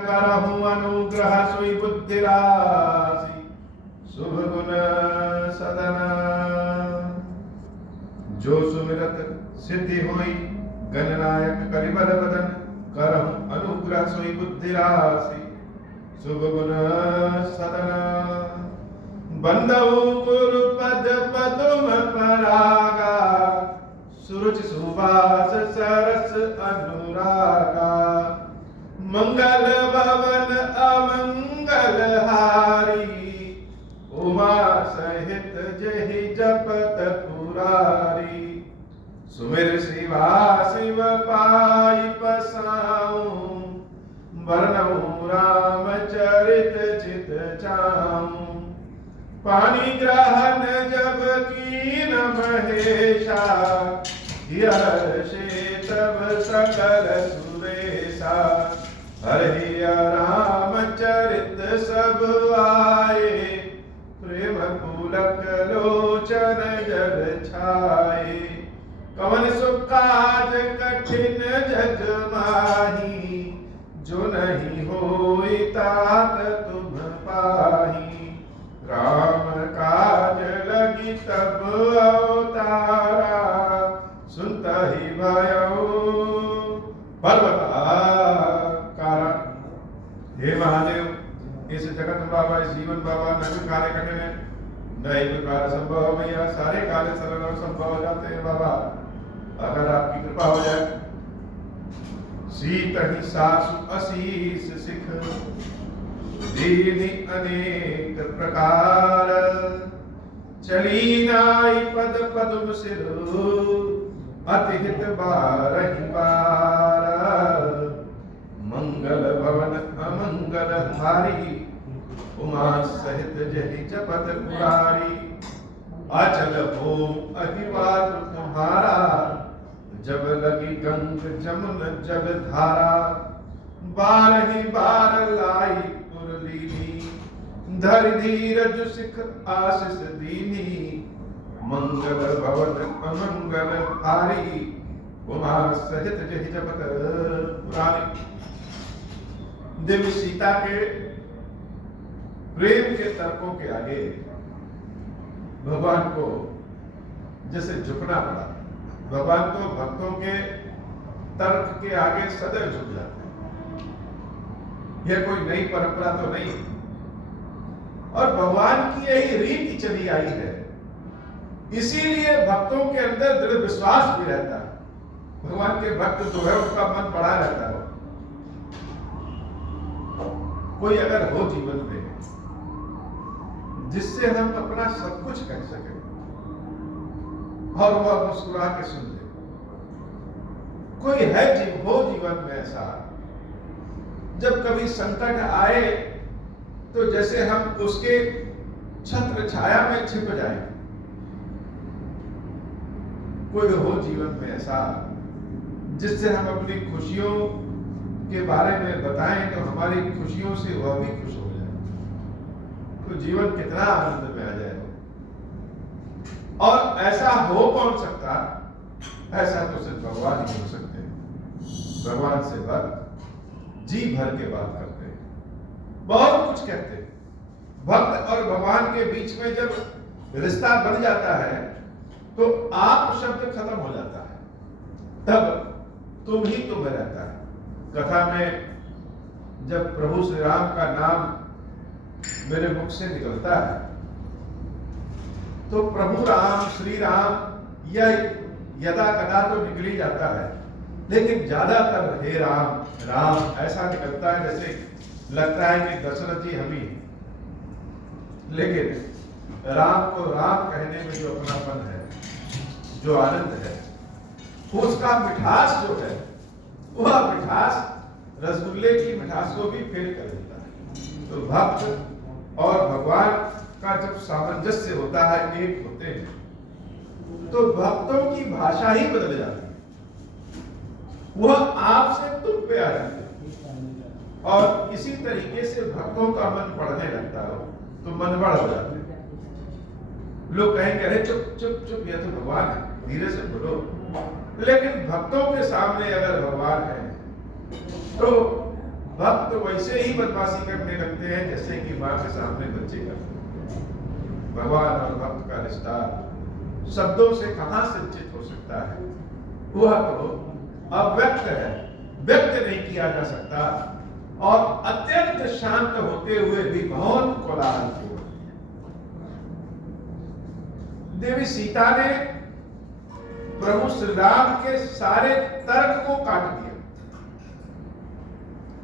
करहु अनुग्रह सोई बुद्धि राशि शुभ गुण सदना। जो सुमिरत सिद्धि हुई गणनायक करिबल बदन करहु अनुग्रह सोई बुद्धि राशि शुभ गुण सदना। बंदऊ गुरु पद पदुम परागा सुरुचि सुबास सरस अनुरागा। मंगल भवन अमंगल हारी उमा सहित जहि जपत पुरारी। सुमिर शिवा शिव पाई पसाऊं वर्णऊ राम चरित चित चाऊं। पानी ग्रहण जब कीन महेशा यर्षे तब सकल सुरेशा। हरि राम चरित सब आए प्रेम पुलक लोचन जल छाए। कवन सुख काज कठिन जग माही जो नहीं होई तात तुम पाही। राम काज लगी तब अवतारा सुनतहि भयउ पर्वताकारा। हे महादेव इस जगत बाबा इस जीवन बाबा न भी कार्य कठिन है न ही कोई कार्य संभव भैया। सारे कार्य सरल और संभव हो जाते हैं बाबा अगर आपकी कृपा हो जाए। सीत ही सासु असीस सिख दीनि अनेक प्रकार। चली नाई पद पदुम सिरु अति हित बारहि बार। मंगल भवन अमंगल हारी उमा सहित जहि जपत पुरारी। अचल हो अहिवात तुम्हारा जब लगी गंग जमुन जग धारा। बारहि बार लाई पुरलीनी धरि धीरज सिख आशीष दीनी। मंगल भवन अमंगल हारी उमा सहित जहि जपत पुरारी। देवी सीता के प्रेम के तर्कों के आगे भगवान को जैसे झुकना पड़ा। भगवान तो भक्तों के तर्क के आगे सदैव झुक जाते हैं। यह कोई नई परंपरा तो नहीं और भगवान की यही रीति चली आई है। इसीलिए भक्तों के अंदर दृढ़ विश्वास भी रहता है। भगवान के भक्त जो है उनका मन पड़ा रहता है। कोई अगर हो जीवन में जिससे हम अपना सब कुछ कह सके और वह मुस्कुरा के सुन ले। कोई है हो जीवन में ऐसा जब कभी संकट आए तो जैसे हम उसके छत्र छाया में छिप जाएं। कोई हो जीवन में ऐसा जिससे हम अपनी खुशियों के बारे में बताएं तो हमारी खुशियों से वह भी खुश हो जाए। तो जीवन कितना आनंद में आ जाए। और ऐसा हो कौन सकता? ऐसा तो सिर्फ भगवान ही हो सकते हैं। भगवान से भक्त जी भर के बात करते हैं, बहुत कुछ कहते हैं। भक्त और भगवान के बीच में जब रिश्ता बन जाता है तो आप शब्द खत्म हो जाता है। तब तुम ही तुम्हें रहता है। कथा में जब प्रभु श्री राम का नाम मेरे मुख से निकलता है तो प्रभु राम श्री राम यदा कदा तो निकल ही जाता है, लेकिन ज्यादातर हे राम राम ऐसा निकलता है जैसे लगता है कि दशरथ जी हम ही। लेकिन राम को राम कहने में जो अपनापन है, जो आनंद है, उसका मिठास जो है वह मिठास रसगुल्ले की मिठास को भी फेल कर देता है। तो भक्त और भगवान का जब सामंजस्य होता है, एक होते हैं, तो भक्तों की भाषा ही बदल जाती है। वह आपसे तुम पे आ जाते हैं और इसी तरीके से भक्तों का मन पढ़ने लगता हो तो मन बढ़ हो जाते हैं। लोग कहेंगे अरे चुप चुप चुप, यह तो भगवान है, धीरे से बोलो। लेकिन भक्तों के सामने अगर भगवान है तो भक्त वैसे ही बदमाशी करने लगते हैं जैसे कि मां के सामने बच्चे करते हैं। भगवान और भक्त का रिश्ता शब्दों से कहां संचित हो सकता है? वह तो अव्यक्त है, व्यक्त नहीं किया जा सकता और अत्यंत शांत होते हुए भी बहुत कोलाहलपूर्ण। देवी सीता ने प्रभु श्री राम के सारे तर्क को काट दिया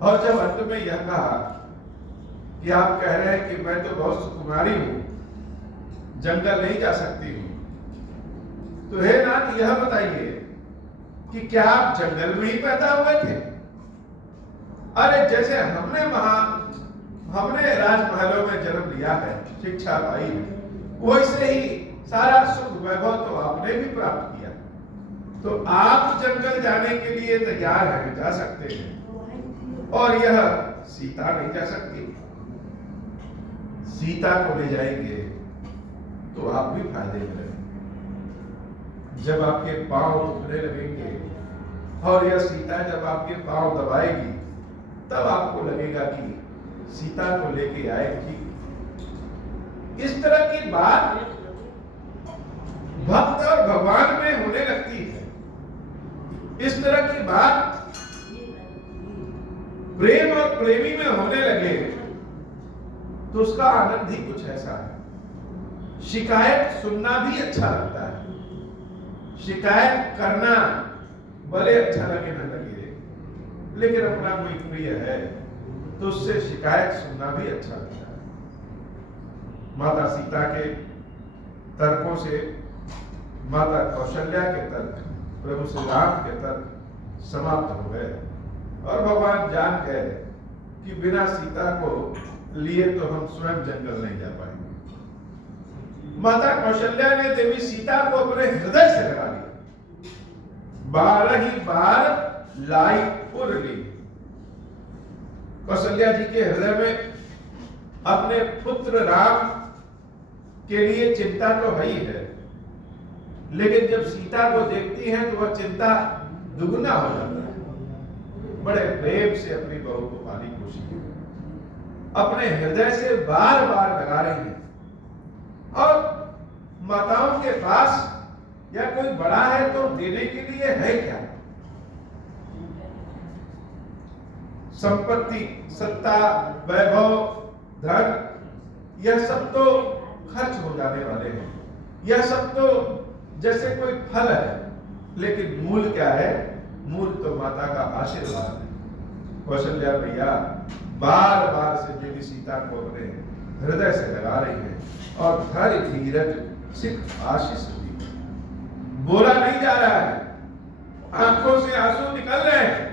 और जब अंत में यह कहा कि आप कह रहे हैं कि मैं तो बहुत सुकुमारी हूं, जंगल नहीं जा सकती हूं, तो हे नाथ यह बताइए कि क्या आप जंगल में ही पैदा हुए थे? अरे जैसे हमने राजमहलों में जन्म लिया है, शिक्षा पाई है, वैसे ही सारा सुख वैभव तो आपने भी प्राप्त किया, तो आप जंगल जाने के लिए तैयार हैं, जा सकते हैं, और यह सीता नहीं जा सकती। सीता को ले जाएंगे तो आप भी फायदे में रहेंगे। जब आपके पांव दुखने लगेंगे और यह सीता जब आपके पांव दबाएगी, तब आपको लगेगा कि सीता को लेके आए ठीक। इस तरह की बात भक्त और भगवान में होने लगती है। इस तरह की बात प्रेम और प्रेमी में होने लगे तो उसका आनंद ही कुछ ऐसा है। शिकायत सुनना भी अच्छा लगता है, शिकायत करना भले अच्छा लगे न लगे, लेकिन अपना कोई प्रिय है तो उससे शिकायत सुनना भी अच्छा लगता है। माता सीता के तर्कों से माता कौशल्या के तर्क, प्रभु श्री राम के तर्क समाप्त हो गए और भगवान जान गए कि बिना सीता को लिए तो हम स्वयं जंगल नहीं जा पाएंगे। माता कौशल्या ने देवी सीता को अपने हृदय से लगा लिया। 12 ही बार लाई पुर ली। कौशल्या जी के हृदय में अपने पुत्र राम के लिए चिंता तो है ही है, लेकिन जब सीता को देखती हैं तो वह चिंता दुगुना हो जाता है। बड़े प्रेम से अपनी बहू को पाली पोसी अपने हृदय से बार बार लगा रही है, और माताओं के पास या कोई बड़ा है तो देने के लिए है क्या? संपत्ति, सत्ता, वैभव, धन, यह सब तो खर्च हो जाने वाले हैं, यह सब तो जैसे कोई फल है, लेकिन मूल क्या है? मूल तो माता का आशीर्वाद है। कौशल्या भैया बार बार से देवी सीता को अपने हृदय से लगा रही है और धैर्य धीरज सिख आशीष दी। बोला नहीं जा रहा है, आंखों से आंसू निकल रहे हैं,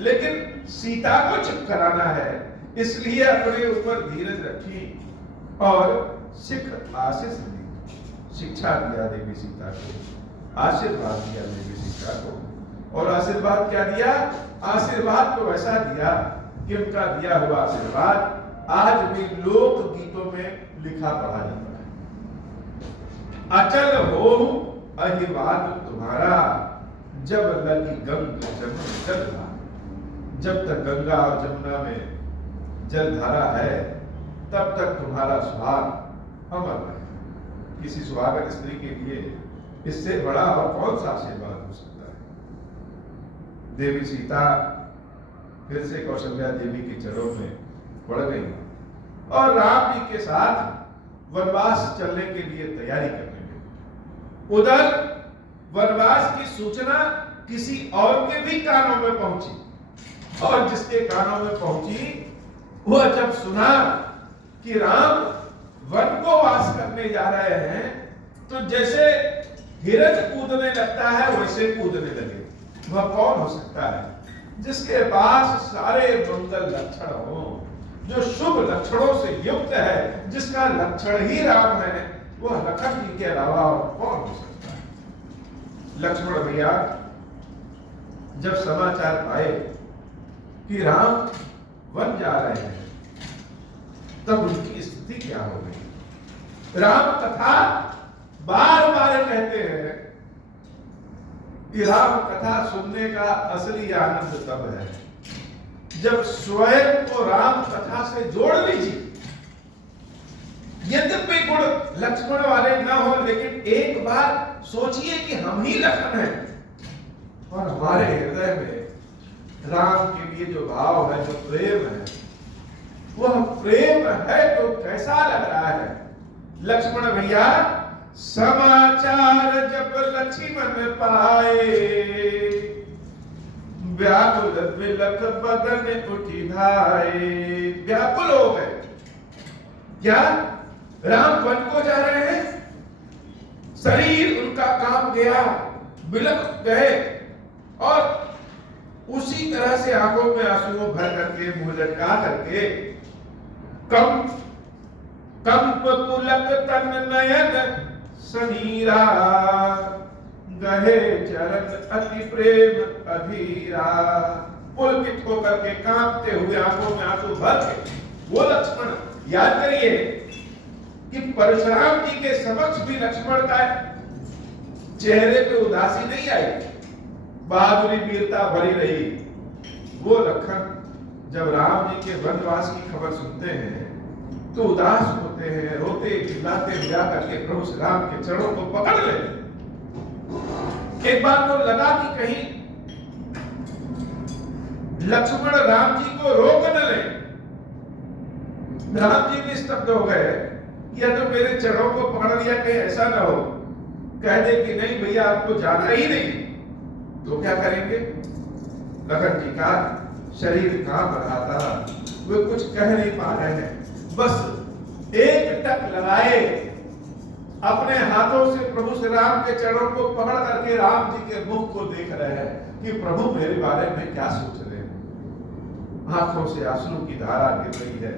लेकिन सीता को चुप कराना है, इसलिए अपने ऊपर धीरज रखी और सिख आशीष दी। शिक्षा दिया देवी सीता को, आशीर्वाद दिया देवी सीता को, और आशीर्वाद क्या दिया? आशीर्वाद तो ऐसा दिया कि उनका दिया हुआ आशीर्वाद आज भी लोक गीतों में लिखा पढ़ा जाता है। अचल हो अहिवाद तुम्हारा, जब लगी गंग जमुना जलधारा। जब तक गंगा और जमुना में जलधारा है, तब तक तुम्हारा सुहाग अमर है। किसी सुहागन स्त्री के लिए इससे बड़ा और कौन सा आशीर्वाद हो सकता है? देवी सीता फिर से कौशल्या देवी के चरणों में पड़ गई और राम जी के साथ वनवास चलने के लिए तैयारी करने लगी। उधर वनवास की सूचना किसी और के भी कानों में पहुंची, और जिसके कानों में पहुंची वह जब सुना कि राम वन को वास करने जा रहे हैं, तो जैसे हिरन कूदने लगता है वैसे कूदने लगे। वह कौन हो सकता है जिसके पास सारे मंगल लक्षण हो, जो शुभ लक्षणों से युक्त है, जिसका लक्षण ही राम है? वह लखन जी के अलावा और कौन हो सकता है? लक्ष्मण भैया जब समाचार पाए कि राम वन जा रहे हैं, तब उनकी स्थिति क्या हो गई? राम कथा बार बार कहते हैं कि राम कथा सुनने का असली आनंद तब है जब स्वयं को राम कथा से जोड़ लीजिए, यद्यपि गुण लक्ष्मण वाले ना हो, लेकिन एक बार सोचिए कि हम ही लखन हैं और हमारे हृदय में राम के लिए जो भाव है, जो प्रेम है, वह प्रेम है तो कैसा लग रहा है। लक्ष्मण भैया समाचार जब लक्ष्मण पाए, व्याकुल बिलख बदन उठी धाए। व्याकुल हो गए, क्या राम वन को जा रहे हैं, शरीर उनका कांप गया, बिलख गए और उसी तरह से आंखों में आंसुओं भर करके, मुंह लटका करके, कंप पुलक तन नयन समीरा, गहे चरण अति प्रेम अधीरा। पुलकित होकर के, कांपते हुए, आंखों में आंसू भर के वो लक्ष्मण, याद करिए कि परशुराम जी के समक्ष भी लक्ष्मण का चेहरे पे उदासी नहीं आई, बहादुरी वीरता भरी रही। वो लखन जब राम जी के वनवास की खबर सुनते हैं तो उदास होते हैं, रोते चिल्लाते हुए करके प्रभु श्री राम के चरणों को पकड़ लेते। एक बार तो लगा कि कहीं लक्ष्मण राम जी को रोक न ले। राम जी भी स्तब्ध हो गए, या तो मेरे चरणों को पकड़ लिया, कहीं ऐसा ना हो कह दे कि नहीं भैया आपको जाना ही नहीं, तो क्या करेंगे। लखन जी का शरीर कांप रहा था, वे कुछ कह नहीं पा रहे हैं, बस एक टक लगाए अपने हाथों से प्रभु श्री राम के चरणों को पकड़ करके राम जी के मुख को देख रहे हैं कि प्रभु मेरे बारे में क्या सोच रहे हैं। आंखों से आंसू की धारा गिर रही है,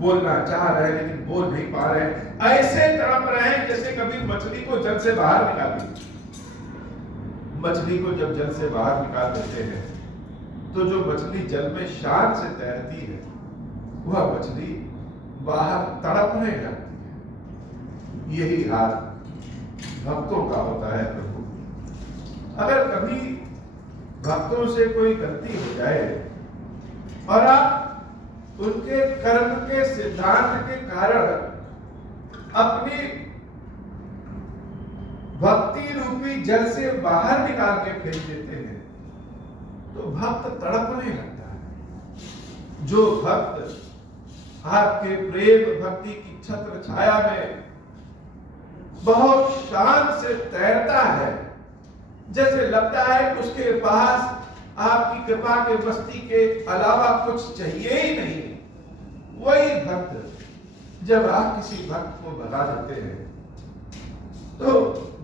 बोलना चाह रहे हैं लेकिन बोल नहीं पा रहे हैं। ऐसे तड़प रहे हैं जैसे कभी मछली को जल से बाहर निकाली। मछली को जब जल से बाहर निकाल देते हैं तो जो मछली जल में शान से तैरती है, वह मछली बाहर तड़पने लगती है। यही हाल भक्तों का होता है। प्रभु अगर कभी भक्तों से कोई गलती हो जाए और आप उनके कर्म के सिद्धांत के कारण अपनी भक्ति रूपी जल से बाहर निकाल के फेंक देते हैं तो भक्त तड़पने लगता है। जो भक्त आपके प्रेम भक्ति की छत्र छाया में बहुत शान से तैरता है, जैसे लगता है कि उसके पास आपकी कृपा के बस्ती के अलावा कुछ चाहिए ही नहीं, वही भक्त जब आप किसी भक्त को भगा देते हैं तो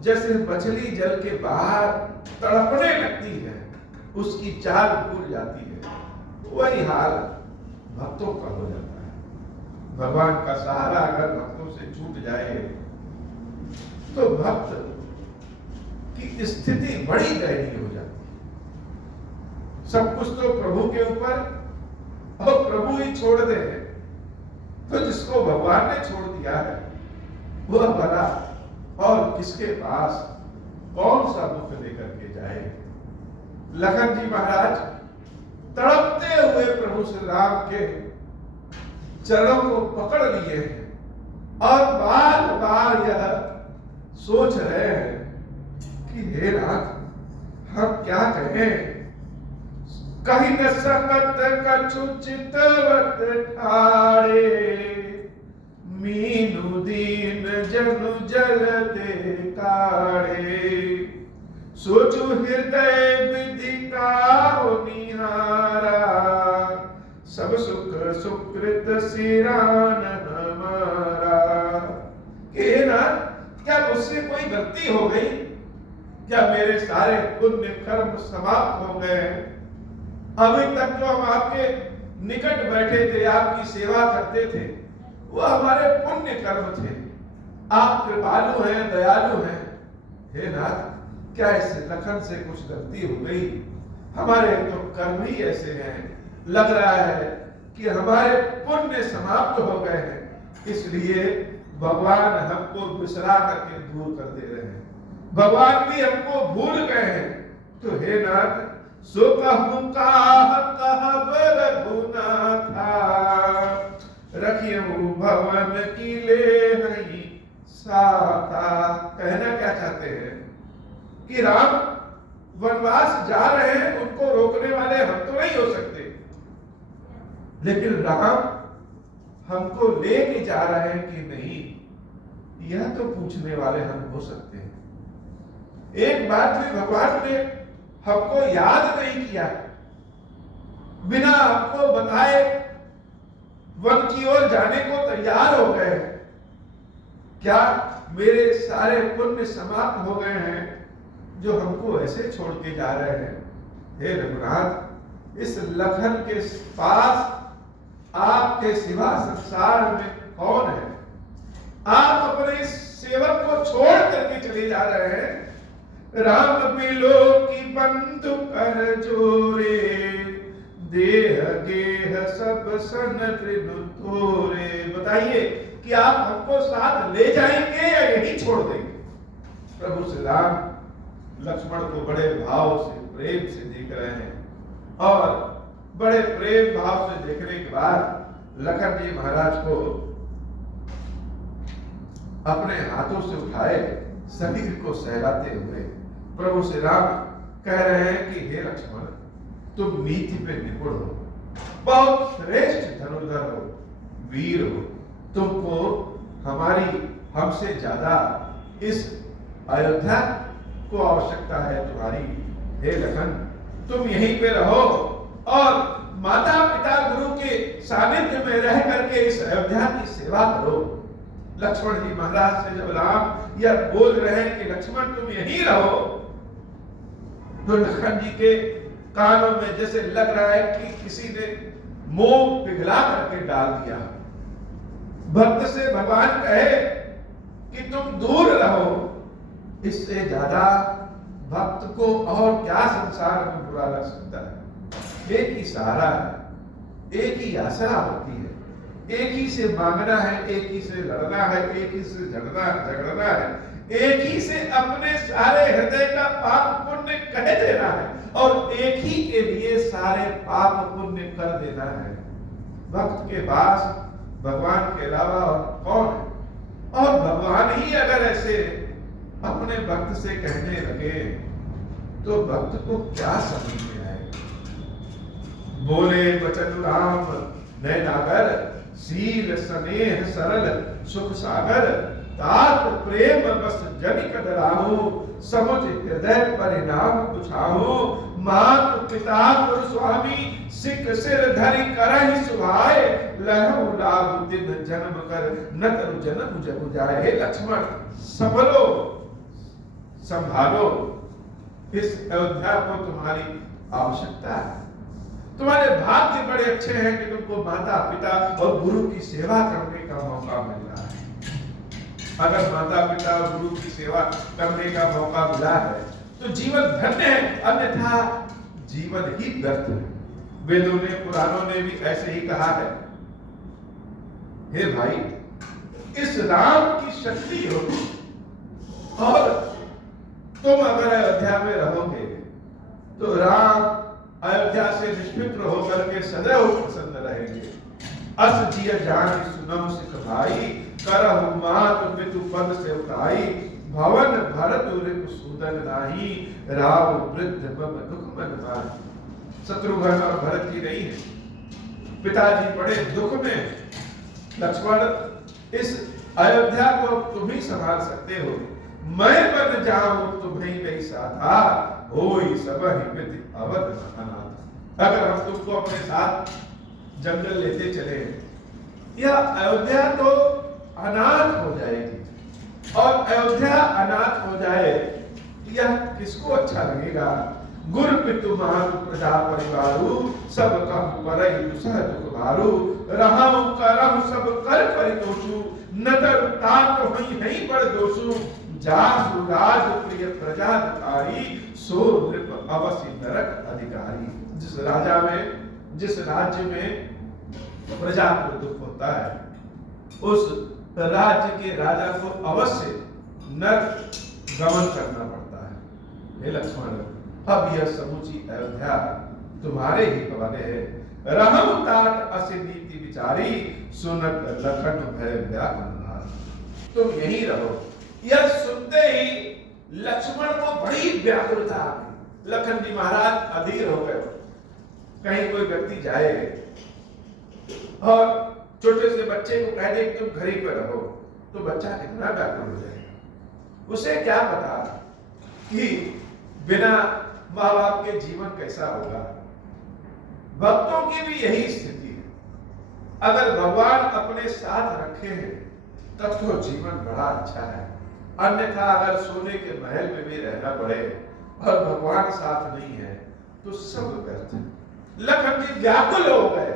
जैसे मछली जल के बाहर तड़पने लगती है, उसकी चाल भूल जाती है, वही हाल भक्तों का हो जाता है। भगवान का सहारा अगर भक्तों से छूट जाए तो भक्त की स्थिति बड़ी दयनीय हो जाती है। सब कुछ तो प्रभु के ऊपर, और प्रभु ही छोड़ दे तो जिसको भगवान ने छोड़ दिया है वह भला और किसके पास कौन सा मुख लेकर के जाए। लखन जी महाराज तड़पते हुए प्रभु श्री राम के चरणों को पकड़ लिए और बार बार यह सोच रहे हैं कि हे नाथ हम क्या कहें, कहीं न सकत कछु चितवत ठाड़े, मीनू दीन जनु जल दे काढ़े, सोचु हृदय विधि का निहारा, सब सुख सुकृत सिरान हमारा। कि ना क्या मुझसे कोई गलती हो गई, क्या मेरे सारे पुण्य कर्म समाप्त हो गए। अभी तक जो हम आपके निकट बैठे थे, आपकी सेवा करते थे, वो हमारे पुण्य कर्म थे। आप कृपालु हैं, दयालु हैं। हे नाथ क्या इस लखन से कुछ गलती हो गई, हमारे तो कर्म ही ऐसे हैं, लग रहा है कि हमारे पुण्य समाप्त हो गए हैं, इसलिए भगवान हमको बिसरा करके दूर कर दे रहे हैं, भगवान भी हमको भूल गए हैं। तो हे नाथ सो कहूं कहब रघुनाथा, रखियो भवन की ले हई साथा। कहना क्या चाहते हैं कि राम वनवास जा रहे हैं, उनको रोकने वाले हम तो नहीं हो सकते, लेकिन राम हमको लेके जा रहे हैं कि नहीं, यह तो पूछने वाले हम हो सकते हैं। एक बात भी भगवान ने हमको याद नहीं किया, बिना आपको बताए वन की ओर जाने को तैयार हो गए। क्या मेरे सारे पुण्य समाप्त हो गए हैं जो हमको ऐसे छोड़ के जा रहे हैं? हे रघुनाथ, इस लखन के पास आपके सिवा संसार में कौन है? आप अपने इस सेवक को छोड़ करके चले जा रहे हैं। राम बिलो की बंधु कर जोरे, देह गेह सब सन त्रिनु तोरे। बताइए कि आप हमको साथ ले जाएंगे या यही छोड़ देंगे? प्रभु श्री राम लक्ष्मण को बड़े भाव से, प्रेम से देख रहे हैं, और बड़े प्रेम भाव से देखने के बाद लखन जी महाराज को अपने हाथों से उठाए, शरीर को सहलाते हुए प्रभु श्री राम कह रहे हैं कि हे लक्ष्मण, तुम नीति पे निपुण हो, बहुत श्रेष्ठ धनुर्धर हो, वीर हो, तुमको हमसे ज्यादा इस अयोध्या को आवश्यकता है तुम्हारी। हे लखन, तुम यहीं पे रहो और माता पिता गुरु के सानिध्य में रह करके इस अयोध्या की सेवा करो। लक्ष्मण जी महाराज से जब राम यह बोल रहे हैं कि लक्ष्मण तुम यहीं रहो, तो लखन जी के कानों में जैसे लग रहा है कि किसी ने मोम पिघला करके डाल दिया। भक्त से भगवान कहे कि तुम दूर रहो, इससे ज्यादा भक्त को और क्या संसार में बुरा लग सकता है? एक ही सहारा है, एक ही आशा होती है, एक ही से मांगना है, एक ही से लड़ना है, एक ही से झगड़ना है, एक ही से अपने सारे हृदय का पाप पुण्य कह देना है, और एक ही के लिए सारे पाप पुण्य कर देना है। भक्त के पास भगवान के अलावा और कौन है? और भगवान ही अगर ऐसे अपने भक्त से कहने लगे तो भक्त को क्या समझ में आएगा? बोले बचन राम नैनागर, शील स्नेह सरल सुख सागर, तात प्रेम बस जनिक डराहु, समुझ हृदय परिणाम पुछाहु, मात पिता गुरु स्वामी सिख सिर धरि करहि सुभाए, लहु लाभ दिन जन्म कर न तरु जन्म जग जाए। हे लक्ष्मण, संभलो, संभालो, इस अयोध्या को तुम्हारी आवश्यकता है। तुम्हारे भाग्य बड़े अच्छे हैं कि तुमको माता पिता और गुरु की सेवा करने का मौका मिल रहा है। अगर माता पिता और गुरु की सेवा करने का मौका मिला है तो जीवन धन्य है, अन्यथा जीवन ही व्यर्थ है। वेदों ने, पुराणों ने भी ऐसे ही कहा है। हे भाई, इस राम की शक्ति होगी और तुम अगर अयोध्या में रहोगे तो राम अयोध्या से निष्फिक्र होकर के सदैव प्रसन्न रहेंगे। अस जिय जान सुनम सिख भाई, करहु मात पितु पद से उताई, भवन भरत रिपु सूदन नाही, राव वृद्ध बब दुख मन माही। शत्रुघ्न और भरत जी नहीं है, पिताजी बड़े दुख में। लक्ष्मण, इस अयोध्या को तुम ही संभाल सकते हो, मैं बन जाऊं तुम्हें कई साधा, होई सबहि मिति अवध अनाथ। अगर हम तुमको अपने साथ जंगल लेते चले, यह अयोध्या तो अनाथ हो जाएगी, और अयोध्या अनाथ हो जाए यह किसको अच्छा लगेगा? गुर पितु मातु प्रजा परिवारु, सब कहु परई दुसह दुख भारू, रहु करहु सब कर परितोषु, नतर तात होई नहीं बड़ दोषु, जासु राज प्रिय प्रजा अधिकारी, सो नृप अवश्य नरक अधिकारी। जिस राज्य में प्रजा को दुख होता है, उस राज्य के राजा को अवश्य नरक गमन करना पड़ता है। हे लक्ष्मण, अब यह समूची अयोध्या तुम्हारे ही हवाले है। रहम तात असे नीति विचारी, सुनत लखन भय व्याकुल। तुम यही रहो। यह सुनते ही लक्ष्मण को बड़ी व्याकुलता आ गई। लखन जी महाराज अधीर हो गए। कहीं कोई व्यक्ति जाए और छोटे से बच्चे को कह दे कि तुम घर ही पर रहो, तो बच्चा कितना व्याकुल हो जाएगा। उसे क्या पता कि बिना माँ बाप के जीवन कैसा होगा। भक्तों की भी यही स्थिति है। अगर भगवान अपने साथ रखे हैं तब तो जीवन बड़ा अच्छा है, अन्यथा अगर सोने के महल में भी रहना पड़े और भगवान साथ नहीं है तो सब व्यर्थ है। लखन जी व्याकुल हो गए,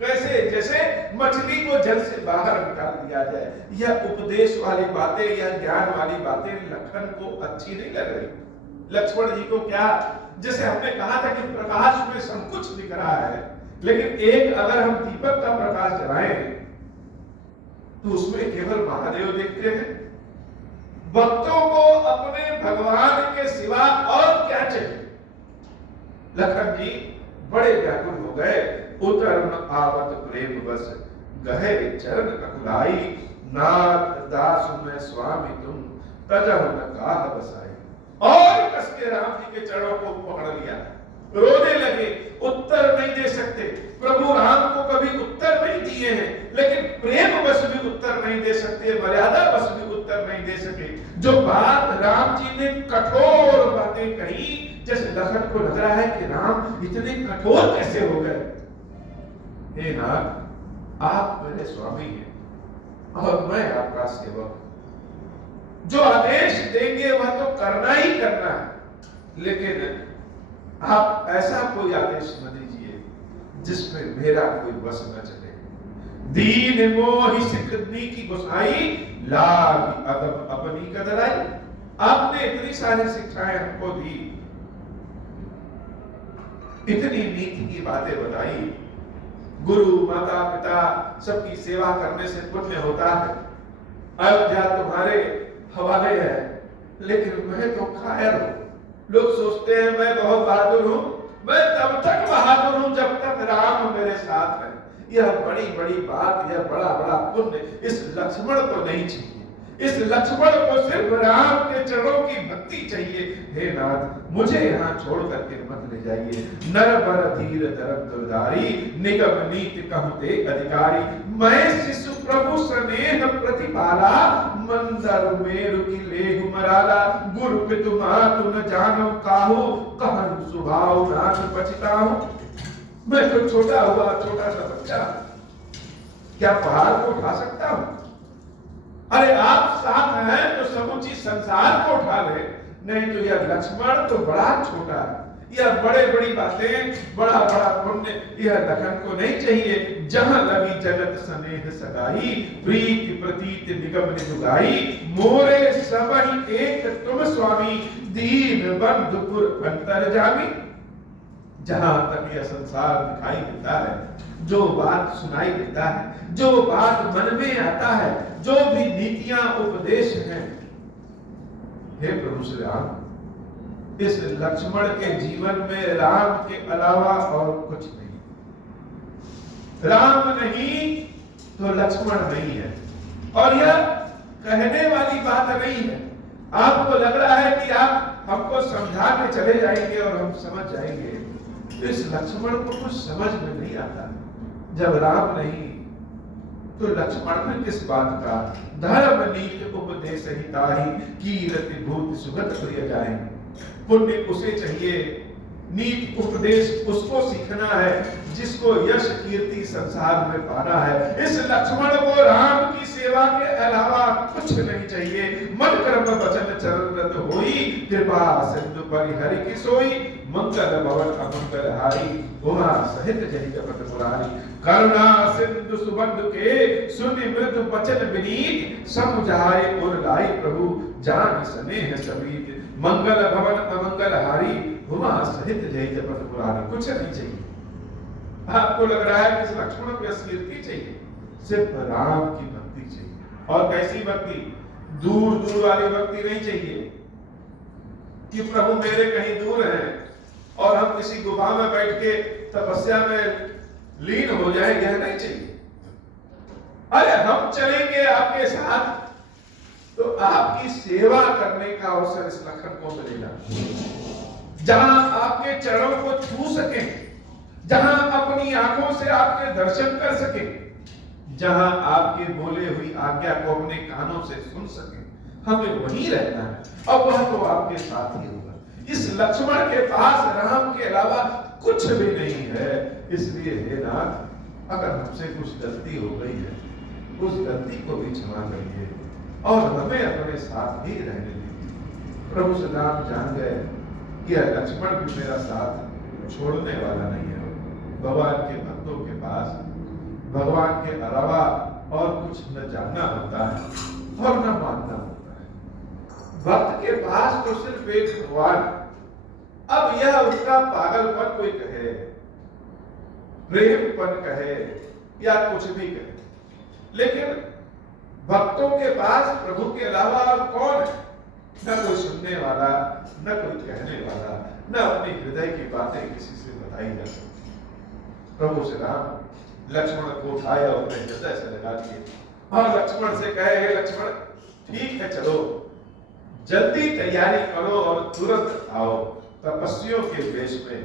कैसे जैसे मछली को जल से बाहर निकाल दिया जाए। यह उपदेश वाली बातें, यह ज्ञान वाली बातें लखन को अच्छी नहीं लग रही। लक्ष्मण जी को क्या, जैसे हमने कहा था कि प्रकाश में सब कुछ दिख रहा है, लेकिन एक अगर हम दीपक का प्रकाश जलाएं तो उसमें केवल महादेव देखते हैं। भक्तों को अपने भगवान के सिवा और क्या चाहिए। लखन जी बड़े व्याकुल हो गए। उतरन आवत प्रेम बस, गहे चरण अकुलाई। नाथ दास में स्वामी तुम, तजह न काह बसाई। और कस के राम जी के चरणों को पकड़ लिया, रोने लगे। उत्तर नहीं दे सकते। प्रभु राम को कभी उत्तर नहीं दिए हैं, लेकिन प्रेम बस भी उत्तर नहीं दे सकते, मर्यादा बस भी उत्तर नहीं दे सके। जो बात राम जी ने कठोर बातें कही, जैसे लखन को लग रहा है कि राम इतने कठोर कैसे हो गए। हे नाथ, आप मेरे स्वामी हैं और मैं आपका सेवक। जो आदेश देंगे वह तो करना ही करना है, लेकिन आप ऐसा कोई आदेश न दीजिए जिसमें मेरा कोई बस न चले। दीन मोहि सिकनी की गुसाई, लाग अदब अपनी कदराई। आपने इतनी सारी शिक्षाएं हमको दी, इतनी नीति की बातें बताई। गुरु माता पिता सबकी सेवा करने से पुण्य होता है। अयोध्या तुम्हारे हवाले है, लेकिन मैं तो कायर हूं। लोग सोचते हैं मैं बहुत बहादुर हूं। मैं तब तक बहादुर हूं जब तक राम मेरे साथ है। यह बड़ी बड़ी बात, यह बड़ा बड़ा पुण्य इस लक्ष्मण को नहीं चाहिए। इस लक्ष्मण को सिर्फ राम के चरणों की भक्ति चाहिए। हे नाथ, मुझे यहाँ छोड़ करके मत ले जाइए। नर बर धीर धर्म दुर्धारी, निगम नीति कहते अधिकारी। मैं शिशु प्रभु स्नेह प्रतिपाला, मंदर मेरु की लेहु मराला। गुरु पितु मातु न जानो काहू, कहन सुभाव नाथ पछताहू। मैं तो छोटा हुआ छोटा सा बच्चा, क्या पहाड़ को उठा सकता हूं? अरे आप साथ हैं तो समूची संसार को उठा ले। नहीं तो यह लक्ष्मण तो बड़ा छोटा है। यह बड़े बड़ी बातें, बड़ा बड़ा पुण्य यह लखन को नहीं चाहिए। जहां लगी जगत स्नेह सगाई, प्रीति प्रतीत निगम निजुगाई। मोरे सबहि एक तुम स्वामी, दीन बंधुपुर अंतर जामी। जहां तक यह संसार दिखाई देता है, जो बात सुनाई देता है, जो बात मन में आता है, जो भी नीतियां उपदेश हैं, हे प्रभु श्री राम, इस लक्ष्मण के जीवन में राम के अलावा और कुछ नहीं। राम नहीं तो लक्ष्मण नहीं है। और यह कहने वाली बात नहीं है। आपको लग रहा है कि आप हमको समझा के चले जाएंगे और हम समझ जाएंगे। इस लक्ष्मण को कुछ समझ में नहीं आता। जब राम नहीं तो लक्ष्मण में किस बात का। धर्म नीति उपदेश हिताही, कीरति भूत सुगत प्रिय जाए। पुण्य उसे चाहिए, नीति उपदेश उसको सीखना है जिसको यश कीर्ति संसार में पाना है। इस लक्ष्मण को राम की सेवा के अलावा कुछ नहीं चाहिए। मन कर्म वचन चरण रत होई, कृपा सिंधु परिहरि की सोई। मंगल भवन अमंगल हारी, उमा सहित जहि जपत मुरारी। करुणा सिंधु सुबंधु के, सुनि मृदु वचन विनीत। समुझाए और लाई प्रभु, जान स्नेह सबीत। मंगल भवन अमंगल हारी, उमा सहित जय जपत मुरारी। कुछ नहीं चाहिए। आपको लग रहा है कि लक्ष्मण को कीर्ति चाहिए, सिर्फ राम की भक्ति चाहिए। और कैसी भक्ति? दूर दूर वाली भक्ति नहीं चाहिए। कि प्रभु मेरे कहीं दूर हैं और हम किसी गुफा में बैठ के तपस्या में लीन हो जाए, यह नहीं चाहिए। अरे हम चलेंगे आपके साथ तो आपकी सेवा करने का अवसर इस लखन को मिलेगा, जहां आपके चरणों को छू सके, जहां अपनी आंखों से आपके दर्शन कर सके, जहां आपके बोले हुई आज्ञा को अपने कानों से सुन सके। हमें वहीं रहना है और वह तो आपके साथ ही होगा। इस लक्ष्मण के पास राम के अलावा कुछ भी नहीं है। इसलिए हे नाथ, अगर हमसे कुछ गलती हो गई है, उस गलती को भी क्षमा करिए और हमें अपने साथ ही रहने दीजिए। प्रभु श्री राम जान गए कि यह लक्ष्मण भी मेरा साथ छोड़ने वाला नहीं है। भगवान के भक्तों के पास भगवान के अलावा और कुछ न जानना होता है और न मानना होता है। भक्त के पास तो सिर्फ एक भगवान। अब यह उसका पागलपन कोई कहे, प्रेमपन कहे या कुछ भी कहे, लेकिन भक्तों के पास प्रभु के अलावा और कौन है? न कोई सुनने वाला, न कोई कहने वाला, न अपने हृदय की बातें किसी से बताई जा सकती। प्रभु श्री राम लक्ष्मण को उठाए और अपने हृदय से लगा दिए और लक्ष्मण से कहे, हे लक्ष्मण, ठीक है, चलो जल्दी तैयारी करो और तुरंत आओ। तपस्वियों के वेश में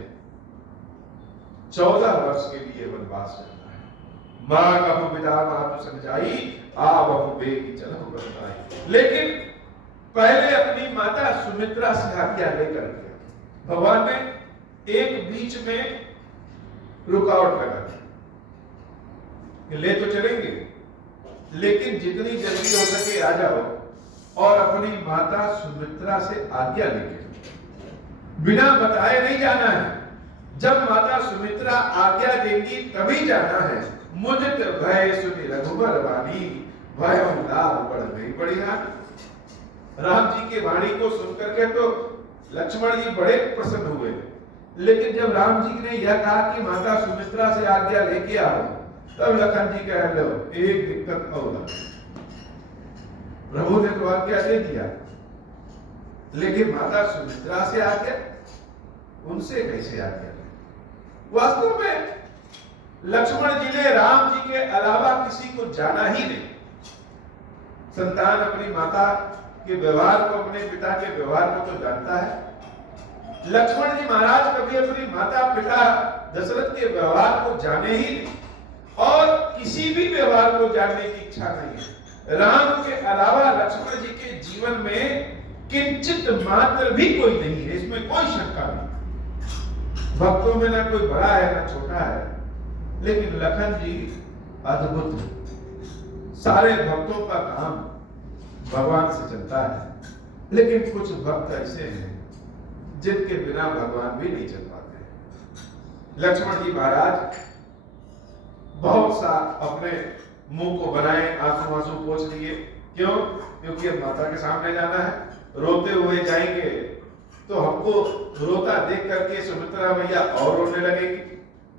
14 वर्ष के लिए वनवास चलना है। मां कहूं विदा मातु समझाई, आवहु बेगी चलहु बरताई। लेकिन पहले अपनी माता सुमित्रा से आज्ञा लेकर के भगवान ने एक बीच में रुकावट लगा दी कि ले तो चलेंगे, लेकिन जितनी जल्दी हो सके आ जाओ और अपनी माता सुमित्रा से आज्ञा लेके, बिना बताए नहीं जाना है। जब माता सुमित्रा आज्ञा देंगी तभी जाना है। मुदित भय सुनि रघुबर वाणी, भय लाभ बढ़ गई बड़ी हानि। राम जी की वाणी को सुनकर के तो लक्ष्मण जी बड़े प्रसन्न हुए, लेकिन जब राम जी ने यह कहा कि माता सुमित्रा से आज्ञा लेके आओ, तब लखन जी कह लो एक दिक्कत और। प्रभु ने तो आज्ञा दे दिया, लेकिन माता सुमित्रा से आज्ञा, उनसे कैसे आज्ञा? वास्तव में लक्ष्मण जी ने राम जी के अलावा किसी को जाना ही नहीं। संतान अपनी माता के व्यवहार को, अपने पिता के व्यवहार को तो जानता है। लक्ष्मण जी महाराज कभी अपनी माता पिता दशरथ के व्यवहार को जाने ही नहीं और किसी भी व्यवहार को जानने की इच्छा नहीं है। राम के अलावा लक्ष्मण जी के जीवन में किंचित मात्र भी कोई नहीं है, इसमें कोई शंका नहीं। भक्तों में ना कोई बड़ा है ना छोटा है, लेकिन लखन जी अद्भुत है। सारे भक्तों का काम भगवान से चलता है, लेकिन कुछ भक्त ऐसे हैं जिनके बिना भगवान भी नहीं चल पाते। लक्ष्मण जी महाराज बहुत सा अपने मुंह को बनाए, आंसू आंसू पोंछ लिए। क्यों? क्योंकि अब माता के सामने जाना है, रोते हुए जाएंगे तो हमको रोता देख करके सुमित्रा मैया और रोने लगेगी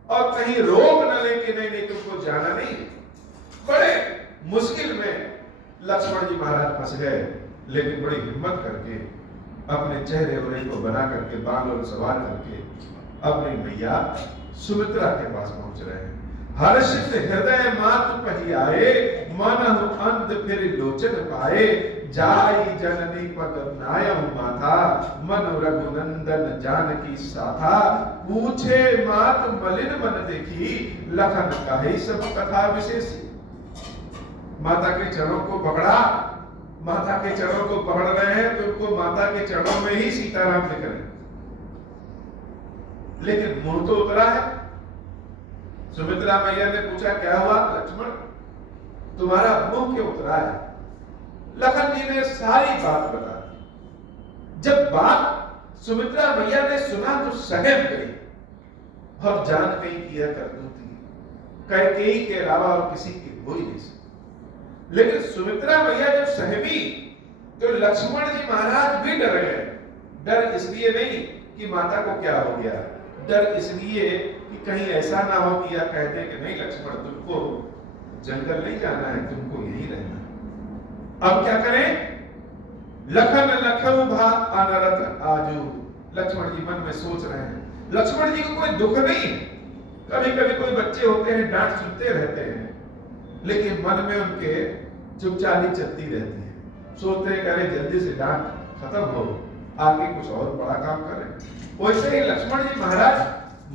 और कहीं रोक न लेके नहीं नहीं तुमको जाना नहीं। बड़े मुश्किल में लक्ष्मण जी महाराज फंस गए, लेकिन बड़ी हिम्मत करके अपने चेहरे उन्हें को बना करके बाल और सवार करके अपनी मैया सुमित्रा के पास पहुंच रहे हैं। हर्षित हृदय मातु पही आए, मनहु अंत फिर लोचन पाए। जाई जननी पद नायहु माथा, मनु रघुनंदन जानकी साथा। पूछे मात मलिन मन देखी, लखन कहे सब कथा विशेषी। माता के चरणों को पकड़ा, माता के चरणों को पकड़ रहे हैं तो उनको माता के चरणों में ही सीताराम लिख रहे हैं, लेकिन मुंह तो उतरा है। सुमित्रा मैया ने पूछा, क्या हुआ लक्ष्मण, तुम्हारा मुंह क्यों उतरा है? लखन जी ने सारी बात बता दी। जब बात सुमित्रा मैया ने सुना तो सहम गई और जान गई कि यह करतूती कैकेयी के अलावा और किसी की हो ही नहीं सकती। लेकिन सुमित्रा मैया जब सहमी तो लक्ष्मण जी महाराज भी डर गए। डर इसलिए नहीं कि माता को क्या हो गया, डर इसलिए कि कहीं ऐसा ना हो कि यह कहते कि नहीं लक्ष्मण तुमको जंगल नहीं जाना है, तुमको यहीं रहना है। अब क्या करें? लखन लखऊ भा अनरथ आजू। लक्ष्मण जी मन में सोच रहे हैं, लक्ष्मण जी को कोई दुख नहीं है। कभी कभी कोई बच्चे होते हैं डांट सुनते रहते हैं, लेकिन मन में उनके चुपचाली चलती रहती है। सोचते हैं कि अरे जल्दी से डांट खत्म हो, आगे कुछ और बड़ा काम करें। वैसे ही लक्ष्मण जी महाराज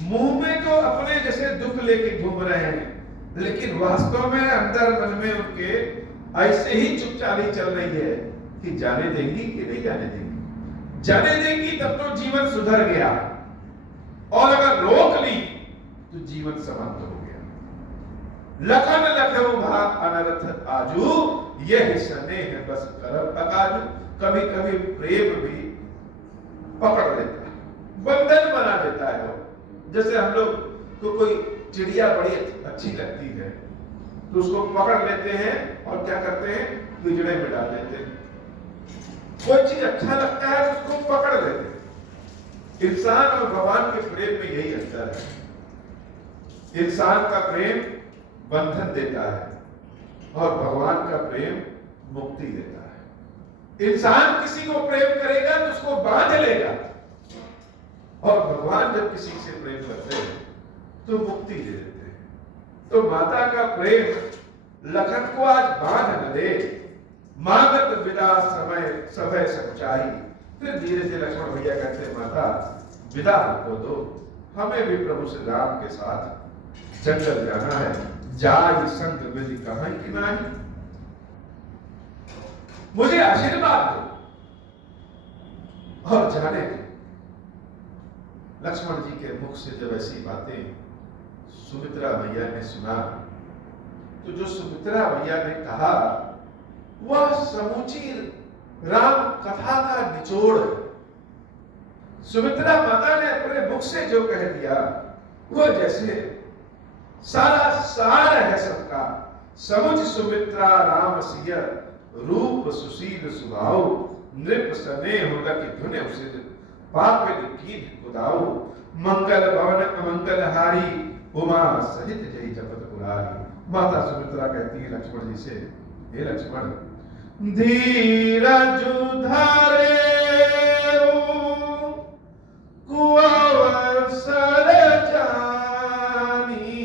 मुंह में तो अपने जैसे दुख लेके घूम रहे हैं, लेकिन वास्तव में अंदर मन में उनके ऐसे ही चुपचाली चल रही है कि जाने देंगी कि नहीं जाने देंगी। जाने देंगी तब तो जीवन सुधर गया, और अगर रोक ली तो जीवन समाप्त हो गया। लखन लखऊ भा अनरथ आजू, यह स्नेह बस करब अकाजू। कभी कभी प्रेम भी पकड़ लेता है, बंधन बना देता है। वो जैसे हम लोग को कोई चिड़िया बड़ी अच्छी लगती है तो उसको पकड़ लेते हैं और क्या करते हैं, पिंजड़े में डाल देते हैं। कोई चीज अच्छा लगता है तो उसको पकड़ लेते हैं। इंसान और भगवान के प्रेम में यही अंतर है। इंसान का प्रेम बंधन देता है और भगवान का प्रेम मुक्ति देता है। इंसान किसी को प्रेम करेगा तो उसको बांध लेगा, और भगवान जब किसी से प्रेम करते हैं तो मुक्ति दे देते हैं। तो माता का प्रेम लखन को आज बांध न दे, मांगत विदा समय समय सच्चाई। फिर धीरे से लक्ष्मण भैया कहते हैं, माता विदा हमको दो, हमें भी प्रभु श्री राम के साथ जंगल जाना है। जाय संग विधि कहां की नाही, मुझे आशीर्वाद दो और जाने दो। लक्ष्मण जी के मुख से जब ऐसी बातें सुमित्रा भैया ने सुना, तो जो सुमित्रा भैया ने कहा वह समूची राम कथा का निचोड़ है। सुमित्रा माता ने अपने मुख से जो कह दिया वह जैसे सारा सार है सबका। समुझ सुमित्रा राम सिय, रूप सुशील सुभाव, नृप स्नेह लख धुने उसे पाप कीन कुदाऊ। मंगल भवन अमंगल हारी, उमा सहित जय जपत पुरारी। माता सुमित्रा कहती है लक्ष्मण जी से, हे लक्ष्मण, धीरज धारे कुअवसर जानी,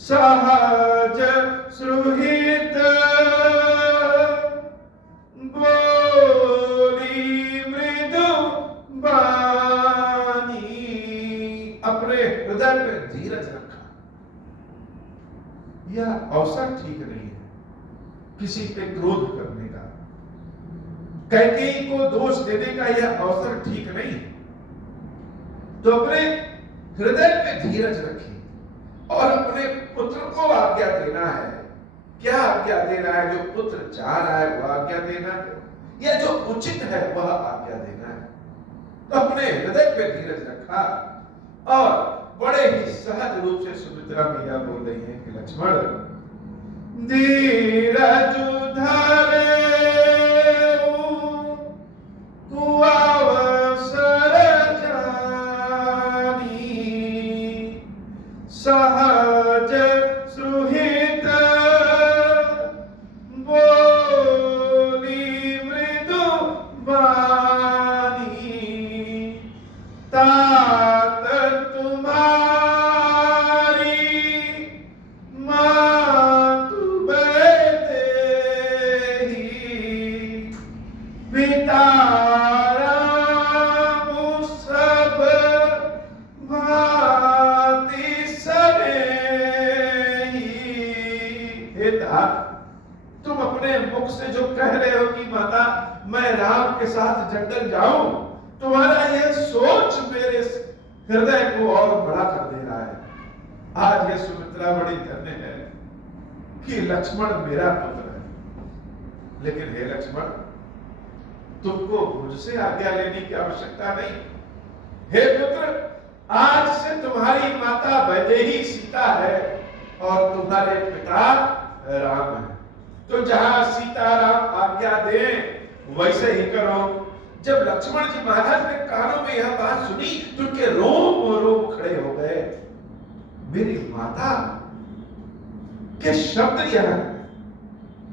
सहज सुहित बोली मृदु बानी। अपने हृदय में धीरज रखा। यह अवसर ठीक नहीं है किसी पे क्रोध करने का, कैकेयी को दोष देने का यह अवसर ठीक नहीं है। तो अपने हृदय पे धीरज रखी और अपने पुत्र को आज्ञा देना है। क्या आज्ञा देना है? जो पुत्र चाह रहा है वह आज्ञा देना है, या जो उचित है वह आज्ञा देना है। तो अपने हृदय पे धीरज रखा और बड़े ही सहज रूप से सुमित्रा मैया बोल रही है कि लक्ष्मण, धीरज धरे कुअवसर जानी, सहज सुहित बोली मृदु बानी। तात तुम्हारी तुम अपने मुख से जो कह रहे हो कि माता मैं राम के साथ जंगल जाऊं, तुम्हारा यह सोच मेरे हृदय को और बड़ा कर दे रहा है। आज ये सुमित्रा बड़ी धन्य है कि लक्ष्मण मेरा पुत्र है। लेकिन हे लक्ष्मण, तुमको मुझसे आज्ञा लेने की आवश्यकता नहीं। हे पुत्र, आज से तुम्हारी माता वैदेही सीता है और तुम्हारे पिता राम है। तो जहां सीताराम आज्ञा दे वैसे ही करो। जब लक्ष्मण जी महाराज ने कानों में यह बात सुनी तो उनके रोम खड़े हो गए। मेरी माता के शब्द यह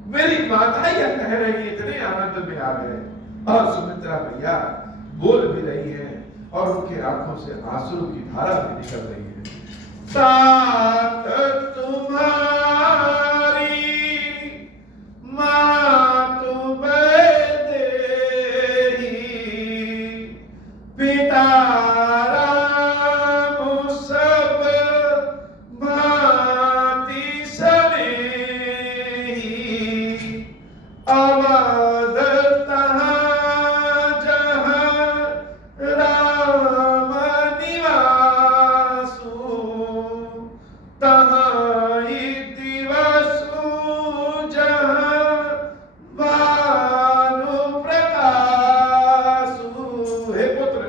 मेरी माता यह कह रही, इतने आनंद में आ गए। और सुमित्रा मैया बोल भी रही है और उनकी आंखों से आंसू की धारा भी निकल रही है। तात तुम्हारी मातु वैदेही, पिता राम सब भांति सनेही, अवध तहाँ जहाँ राम निवासु, तहाँ दिवसु जहाँ भानु प्रकाशु। हे पुत्र,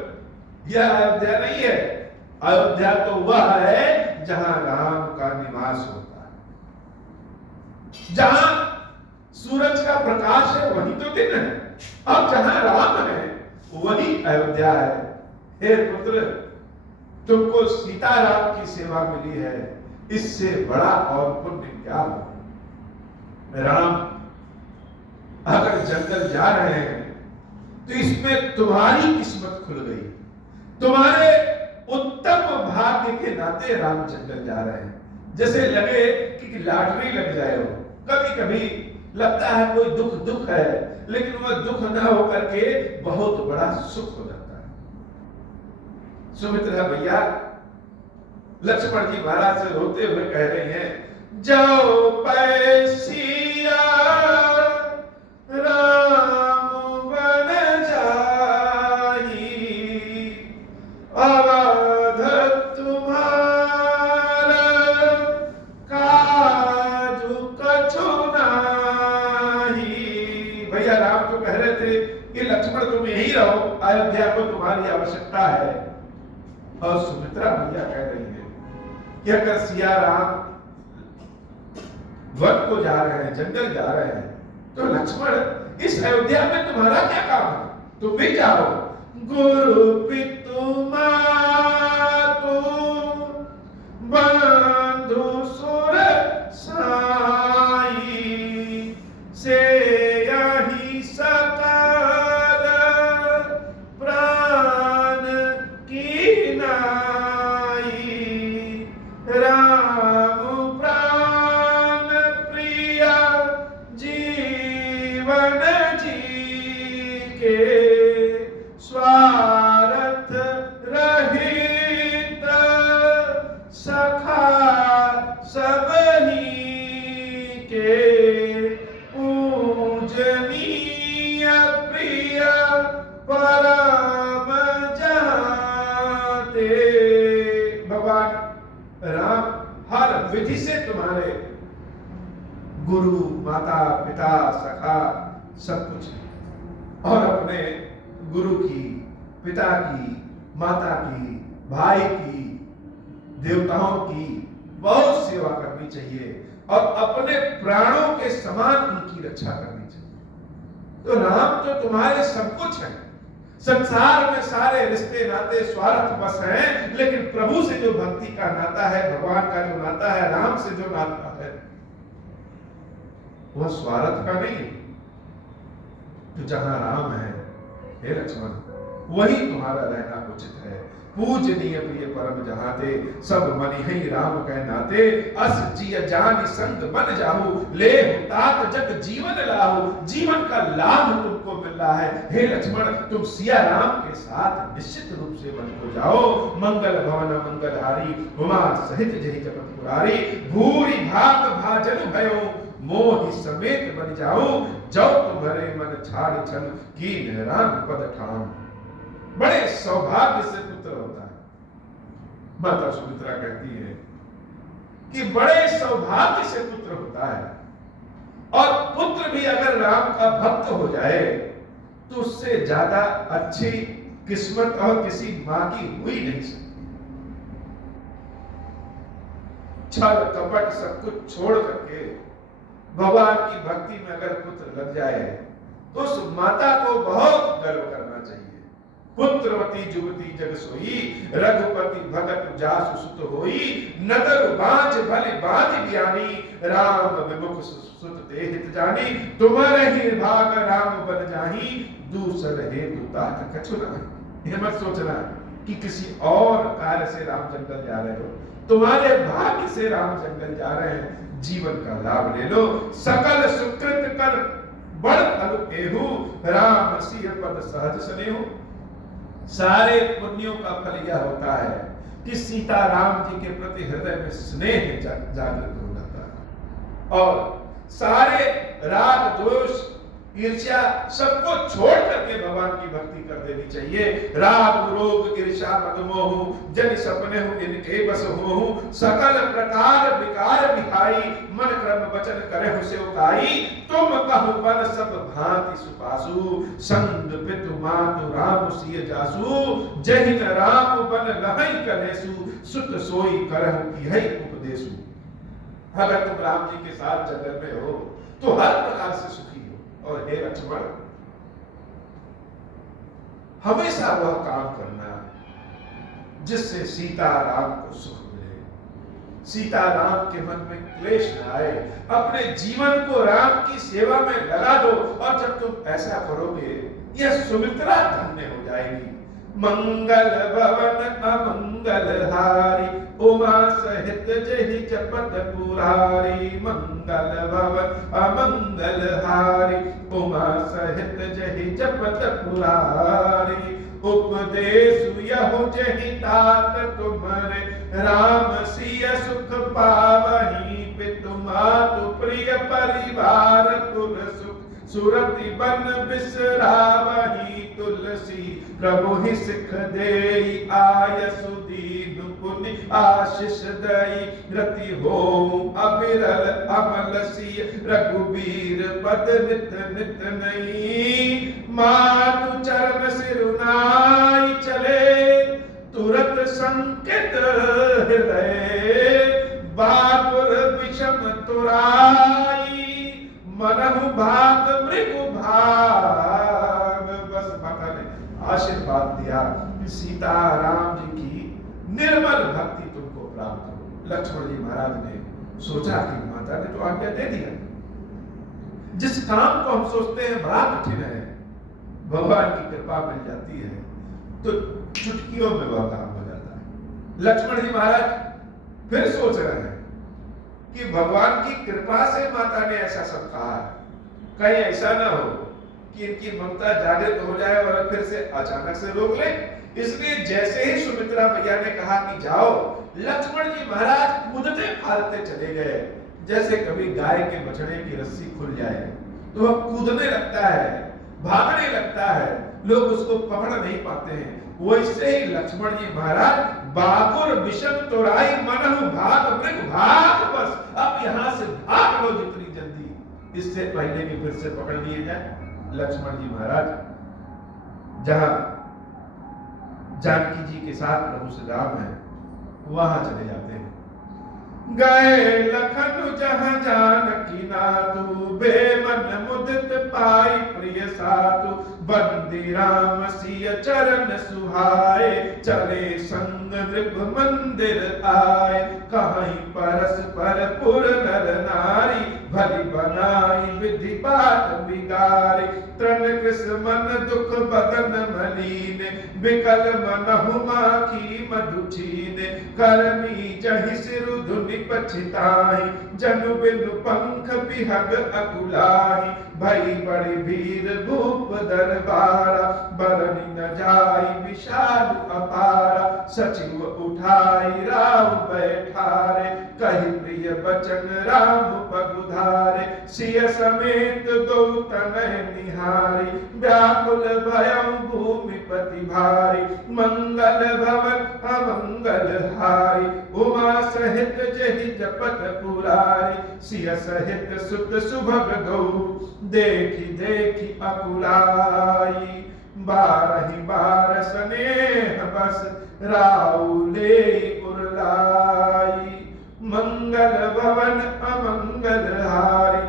यह अयोध्या नहीं है। अयोध्या तो वह है जहां राम का निवास होता है। जहां सूरज का प्रकाश है वही तो दिन है, अब जहां राम है वही अयोध्या है। हे पुत्र, तुमको सीताराम की सेवा मिली है, इससे बड़ा और पुण्य क्या हो। राम अगर जंगल जा रहे हैं तो इसमें तुम्हारी किस्मत खुल गई। तुम्हारे उत्तम भाग्य के नाते राम जंगल जा रहे हैं। जैसे लगे कि लॉटरी लग जाए हो। कभी कभी लगता है कोई दुख है, लेकिन वह दुख न होकर के बहुत बड़ा सुख हो जाता है। सुमित्रा भैया लक्ष्मण जी महाराज से रोते हुए कह रही हैं, जाओ पैसिया राम बन जाई, अवध तुम्हारा काजू कछु नाही। भैया राम तो कह रहे थे कि लक्ष्मण तुम यहीं रहो, अयोध्या को तुम्हारी आवश्यकता है। और सुमित्रा भैया कह रही है कि अगर सिया राम वन को जा रहे हैं, जंगल जा रहे हैं, तो लक्ष्मण इस अयोध्या में तुम्हारा क्या काम है, तुम भी जाओ। गुरु पितु मातु बंधु सुर साई, से यही सकल प्राण की नाई, राम प्राण प्रिया जीवन जी के, स्वार्थ रहित सखा सबही के, पूजनीय प्रिय परम जाते। भगवान राम हर विधि से तुम्हारे गुरु, माता, पिता, सखा सब कुछ है, और अपने गुरु की, पिता की, माता की, भाई की, देवताओं की बहुत सेवा करनी चाहिए और अपने प्राणों के समान उनकी रक्षा करनी चाहिए। तो राम तो तुम्हारे सब कुछ है। संसार में सारे रिश्ते नाते स्वार्थ बस हैं, लेकिन प्रभु से जो भक्ति का नाता है, भगवान का जो नाता है, राम से जो नाता है, वह स्वार्थ का नहीं है। तो जहां राम है, हे लक्ष्मण, वही तुम्हारा रहना उचित है। पूजनीय प्रिय परम जहाते, सब मनि ही राम कह नाते, अस जिय जानि संग बन जाहु, ले तात जग जीवन लाहु। जीवन का लाभ तुमको मिल रहा है। हे लक्ष्मण, तुम सिया राम के साथ निश्चित रूप से वन को जाओ। मंगल भवन मंगलहारी, उमा सहित जहि जगत पुरारी, भूरि भाग भाजन भयो, मोहि समेत बन जाओ। जाओ तुम्हारे मन छाड़ छन, की राम पद ठाम। बड़े सौभाग्य से पुत्र होता है। माता सुमित्रा कहती है कि बड़े सौभाग्य से पुत्र होता है, और पुत्र भी अगर राम का भक्त हो जाए तो उससे ज्यादा अच्छी किस्मत और किसी मां की हुई नहीं सकती। छल कपट सब कुछ छोड़ करके भगवान की भक्ति में अगर पुत्र लग जाए तो उस माता को बहुत गर्व करना चाहिए। पुत्रवती जुवती जग सोई, रघुपति भगत जासु सुत होई, नदरु बाज भले बाज ज्ञानी, राम विमुख सुत ते हित जानी, तुम्हारे ही भाग राम बन जाही, दूसर हे दुतात कछु नहीं। ये मत सोचना कि किसी और कार्य से राम जंगल जा रहे हो, तुम्हारे भाग्य से राम जंगल जा रहे हैं। जीवन का लाभ ले लो, सकल सुकृत कर बड़ फल एहु, राम सिय पद सहज स्नेहु। सारे पुण्यों का फल यह होता है कि सीता राम जी के प्रति हृदय में स्नेह जागृत हो जाता है, और सारे राग द्वेष ईर्ष्या सबको छोड़ करके भगवान की भक्ति कर देनी चाहिए। राग रोग ईर्ष्या मद मोह, जन सपने हो इनके बस हो, सकल प्रकार विकार विहाई, मन क्रम वचन करे हो से उकाई, तुम कहु बन सब भांति सुपासु, संग पितु मातु राम सिय जासु, जहिन राम बन लहई कलेसु, सुत सोई करहु की है उपदेशु। अगर तुम राम जी के साथ जंगल में हो तो हर प्रकार से सुखी हो, और हे लक्ष्मण, हमेशा वह काम करना जिससे सीता राम को सुख मिले, सीता राम के मन में क्लेश न आए। अपने जीवन को राम की सेवा में लगा दो, और जब तुम ऐसा करोगे यह सुमित्रा धन्य हो जाएगी। मंगल भवन अमंगल हारी, उमा सहित जहि जपत पुरारी, मंगल भवन अमंगल हारी, उमा सहित जहि जपत पुरारी, उपदेशु यहु जहि तात तुम्हारे, राम सिय सुख पावहि, पितु मातु प्रिय परिवार कुल सुख, सुरति बन बिसरावहि, तुलसी प्रभु ही सिख देई, आयसु दीनु पुनि आशीष दई, रति हो अविरल अमल सिय, रघुबीर पद नित नित नई, मातु चरण सिरुनाई चले, तुरत संकित हृदय, बापुर विषम तुराई, मनहु भाग मृगु भाग। बस माता ने आशीर्वाद दिया कि सीता राम जी की निर्मल भक्ति तुमको प्राप्त हो। लक्ष्मण जी महाराज ने सोचा कि माता ने तो आज्ञा दे दिया, जिस काम को हम सोचते हैं बड़ा कठिन है, भगवान की कृपा मिल जाती है तो चुटकियों में वह काम हो जाता है। लक्ष्मण जी महाराज फिर सोच रहे हैं कि भगवान की कृपा से माता ने ऐसा सब कहा है, कहीं ऐसा ना हो कि इनकी ममता जागृत हो जाए और फिर से अचानक से रोक ले। इसलिए जैसे ही सुमित्रा मैया ने कहा कि जाओ, लक्ष्मण जी महाराज कूदते फालते चले गए। जैसे कभी गाय के बछड़े की रस्सी खुल जाए तो वह कूदने लगता है, भागने लगता है, लोग उसको पकड़ नहीं पाते हैं। वैसे ही लक्ष्मण जी महाराज बागुर विषम तोराई, मनहु भाग मृग भाग, बस अब यहां से भाग लो जितनी जल्दी, इससे पहले कि फिर से पकड़ लिए जाए। लक्ष्मण जी महाराज जहां जानकी जी के साथ प्रभु श्री राम है वहां चले जाते हैं। गए लखन जहां जानकी नातु, बेमन मुदित पाई प्रिय सातु, बंदी राम सिय चरण सुहाए, चले संग नृप मंदिर आए, कहीं परस्पर पुर नर नारी, भली बनाई विधि बात बिगारी, तृण कृष मन दुख बदन मलीन, विकल मनहु माखी मधु छीन, करनी जहि सिरु धुनि पछिताहि, जनु बिनु पंख बिहग अकुलाहि, भई बड़ी भीर भूप दरबारा, बरनि न जाई विषाद अपारा, सचिव उठाई राम बैठारे, कहि प्रिय बचन राम पगुधारे, सिय समेत दो तनय निहारी, व्याकुल भयं भूमिपति भारी, मंगल भवन अमंगल हारी, उमा सहित जहि जपत पुरारी, सिय सहित सुत सुभग गौ, देखी देखी अकुलाई, बारहि बार स्नेह बस, राउले उरलाई, मंगल भवन अमंगल हारी,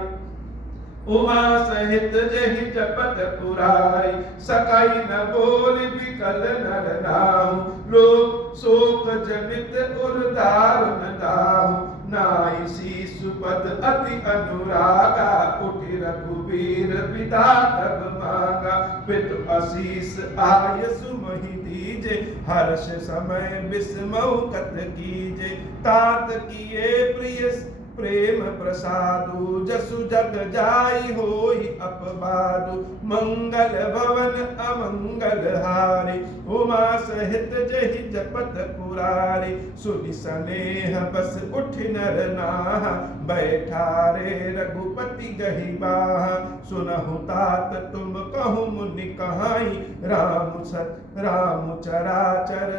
उमा सहित जहि जपत पुरारी, सकाई न बोल बिकल नर नाहु, लोक शोक जनित उर्धार न दाहु, नाई शीशु पद अति अनुरागा, उठि रघुबीर पिता तब मांगा, पितु आशीष आय सुमहि दीजे, हर्ष समय बिस्मौ कत कीजे, तात किए प्रिय प्रेम प्रसादु, जसु जग जाई होई अपवादु, मंगल भवन अमंगल हारी, उमा सहित जहि जपत पुरारी, सुनि सनेह बस उठ नर नाहा, बैठा रे रघुपति गहि बाहा, सुनहु तात तुम कहु मुनि कहाई, राम चराचर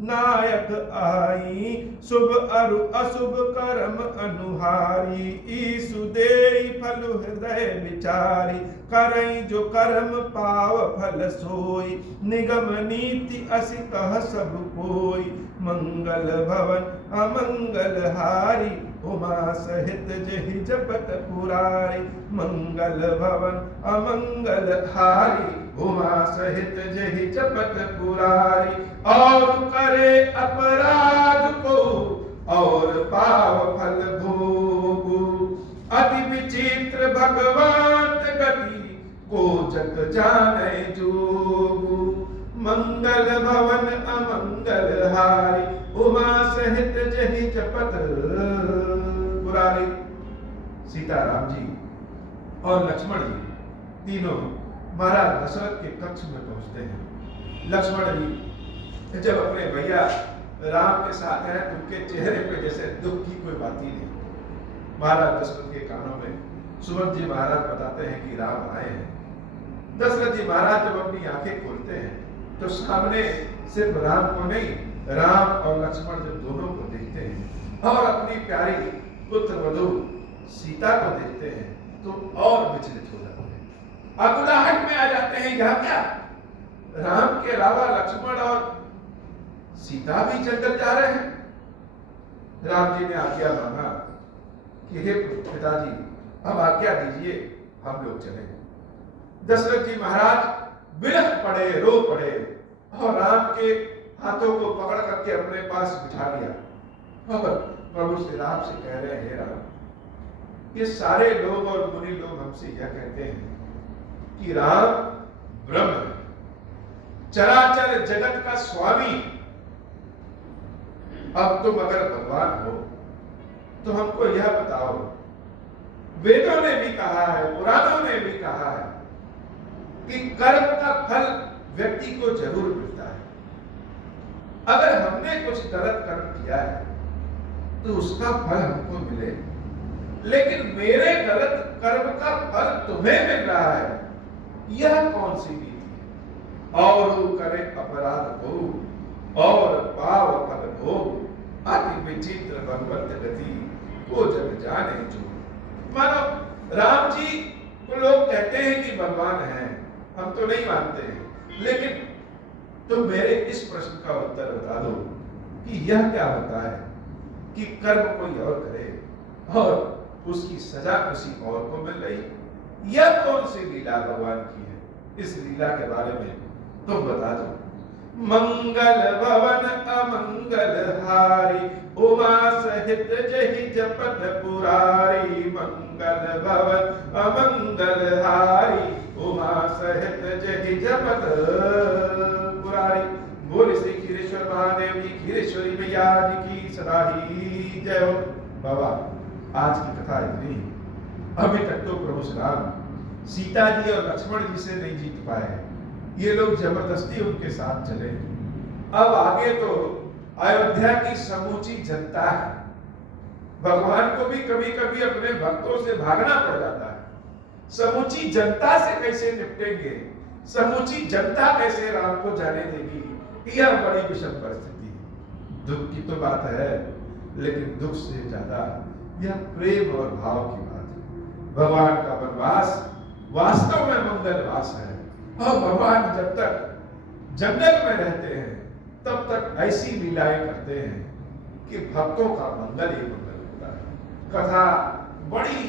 नायक आई, शुभ अरु अशुभ कर्म अनुहारी, ईसु देई फल हृदय विचारी, करई जो कर्म पाव फल सोई, निगम नीति असि कह सब कोई, मंगल भवन अमंगल हारी, उमा सहित जहि जपत पुरारी, मंगल भवन अमंगल हारी, उमा सहित जहि जपत पुरारी, और करे अपराध को और पाव फल भोगु, अति विचित्र भगवान गति को जग जाने जोगु, मंगल भवन अमंगल हारी, उमा सहित जहि जपत पुरारी। सीताराम जी और लक्ष्मण जी तीनों महाराज दशरथ के कक्ष में पहुंचते हैं। लक्ष्मण जी जब अपने भैया राम के साथ हैं तो उनके चेहरे पे जैसे दुख की कोई बात ही नहीं। महाराज दशरथ के कानों में सुमंत जी महाराज बताते हैं कि राम आए हैं। दशरथ जी महाराज जब अपनी आंखें खोलते हैं तो सामने सिर्फ राम को नहीं, राम और लक्ष्मण जब दोनों को देखते हैं और अपनी प्यारी पुत्र वधू सीता को देखते हैं तो और विचलित हो जाते हैं, अकुलाहट में आ जाते हैं। यहाँ क्या राम के अलावा लक्ष्मण और सीता भी जंगल जा रहे हैं? राम जी ने आज्ञा मांगा कि हे पिताजी अब आज्ञा दीजिए, हम लोग चले। दशरथ जी महाराज बिलख पड़े, रो पड़े और राम के हाथों को पकड़ करके अपने पास बिठा लिया और प्रभु श्री राम से कह रहे हैं, हे राम, ये सारे लोग और मुनि लोग हमसे यह कहते हैं कि राम ब्रह्म है, चराचर जगत का स्वामी। अब तुम अगर भगवान हो तो हमको यह बताओ, वेदों ने भी कहा है, पुराणों ने भी कहा है कि कर्म का फल व्यक्ति को जरूर मिलता है। अगर हमने कुछ गलत कर्म किया है तो उसका फल हमको मिले, लेकिन मेरे गलत कर्म का फल तुम्हें मिल रहा है, यह कौन सी नीति है? और करे अपराध को और पाव फल भोग, अति विचित्र भगवत गति को जग जाने जो। मानो राम जी को लोग कहते हैं कि भगवान हैं, हम तो नहीं मानते हैं, लेकिन तुम मेरे इस प्रश्न का उत्तर बता दो कि यह क्या होता है कि कर्म कोई और करे और उसकी सजा किसी और को मिल रही, यह कौन सी लीला भगवान की है? इस लीला के बारे में तुम बता दो। मंगल भवन अमंगल हारी, उमा सहित जहि जपत पुरारी, मंगल भवन अमंगल हारी, उमा सहित जहि जपत पुरारी। बोल श्री खीरेश्वर महादेव जी, खीरेश्वरी मैया जी की सदा ही जय हो। बाबा आज की कथा इतनी। अभी तक तो प्रभु श्री राम सीता जी और लक्ष्मण जी से नहीं जीत पाए, ये लोग जबरदस्ती उनके साथ चले। अब आगे तो अयोध्या की समूची जनता है। भगवान को भी कभी कभी अपने भक्तों से भागना पड़ जाता है। समूची जनता से कैसे निपटेंगे, समूची जनता कैसे राम को जाने देगी, यह बड़ी विषम परिस्थिति। दुख की तो बात है, लेकिन दुख से ज्यादा यह प्रेम और भाव की बात है। भगवान का वनवास वास्तव में मंगलवास है और भगवान जब तक जंगल में रहते हैं तब तक ऐसी लीलाएं करते हैं कि भक्तों का मंगल ही मंगल होता है। कथा बड़ी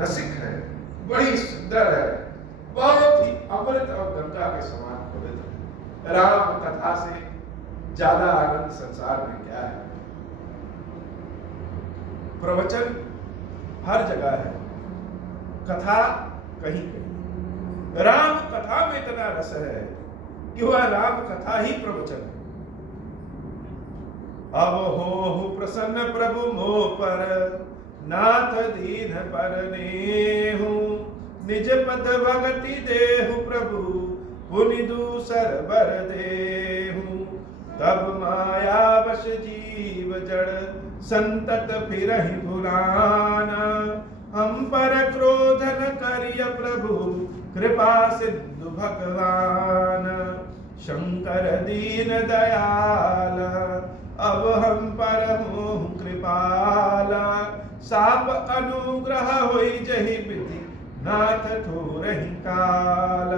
रसिक है, बड़ी सुंदर है। के समान पवित्र है। राम कथा से ज्यादा आनंद संसार में क्या है। प्रवचन हर जगह है, कथा कहीं कहीं। राम कथा में इतना रस है कि वह राम कथा ही प्रवचन है। अब हो प्रसन्न प्रभु मोह पर, नाथ दीन पर नेहु, निज पद भगति देहु प्रभु, पुनि दूसर बर देहु। तब माया वश जीव जड़, संतत फिरहि भुलाना, हम पर क्रोध न करिय प्रभु, कृपा सिंधु भगवान। शंकर दीन दयाल, अब हम पर मोह कृपाला, साप अनुग्रह होई जहि विधि, नाथ ठोरहि काल।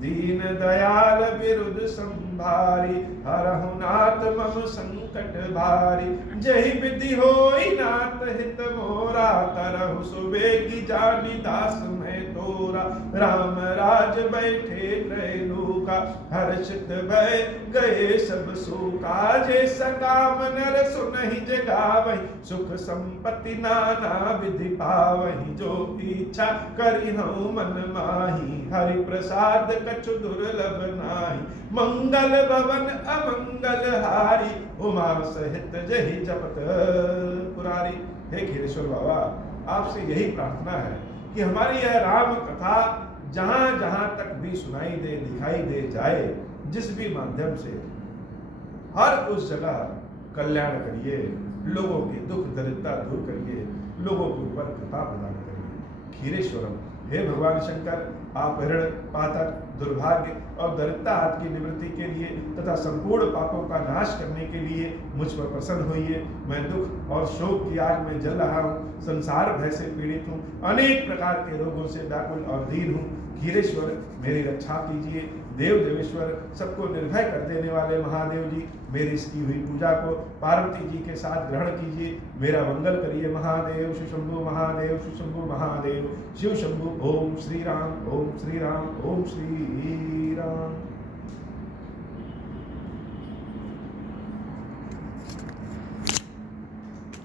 दीन दयाल विरुद्ध संभारी, हरहु नाथ मम संकट भारी। जहि विधि होई नाथ हित मोरा, करहु सुबेगी जानी दास मैं तोरा। राम राज बैठे त्रैलोका, हर्षित भय गए सब शोका। जे सकाम नर सुनहि जगावहि, सुख संपत्ति नाना विधि पावहि। जो इच्छा करिहु मन माही, हरि प्रसाद कछु दुर्लभ नाही। मंगल भवन अमंगल हारी, उमा सहित जहि जपत पुरारी। हे खीरेश्वर बाबा, आपसे यही प्रार्थना है कि हमारी यह राम कथा जहां जहां तक भी सुनाई दे, दिखाई दे जाए, जिस भी माध्यम से, हर उस जगह कल्याण करिए, लोगों की दुख दरिद्रता दूर करिए, लोगों के ऊपर कृपा प्रदान करिए। खीरेश्वरम, हे भगवान शंकर, आप ऋण, पातक, दुर्भाग्य और दरिद्रता आदि की निवृत्ति के लिए तथा संपूर्ण पापों का नाश करने के लिए मुझ पर प्रसन्न होइए। मैं दुख और शोक की आग में जल रहा हूँ, संसार भय से पीड़ित हूँ, अनेक प्रकार के रोगों से व्याकुल और दीन हूँ। खीरेश्वर, मेरी रक्षा कीजिए। देव देवेश्वर, सबको निर्भय कर देने वाले महादेव जी, मेरी इसकी हुई पूजा को पार्वती जी के साथ ग्रहण कीजिए। मेरा मंगल करिए महादेव। शिव शंभु महादेव, शिव शंभु महादेव, शिव शंभु। ओम श्री राम, ओम श्री राम, ओम श्री राम।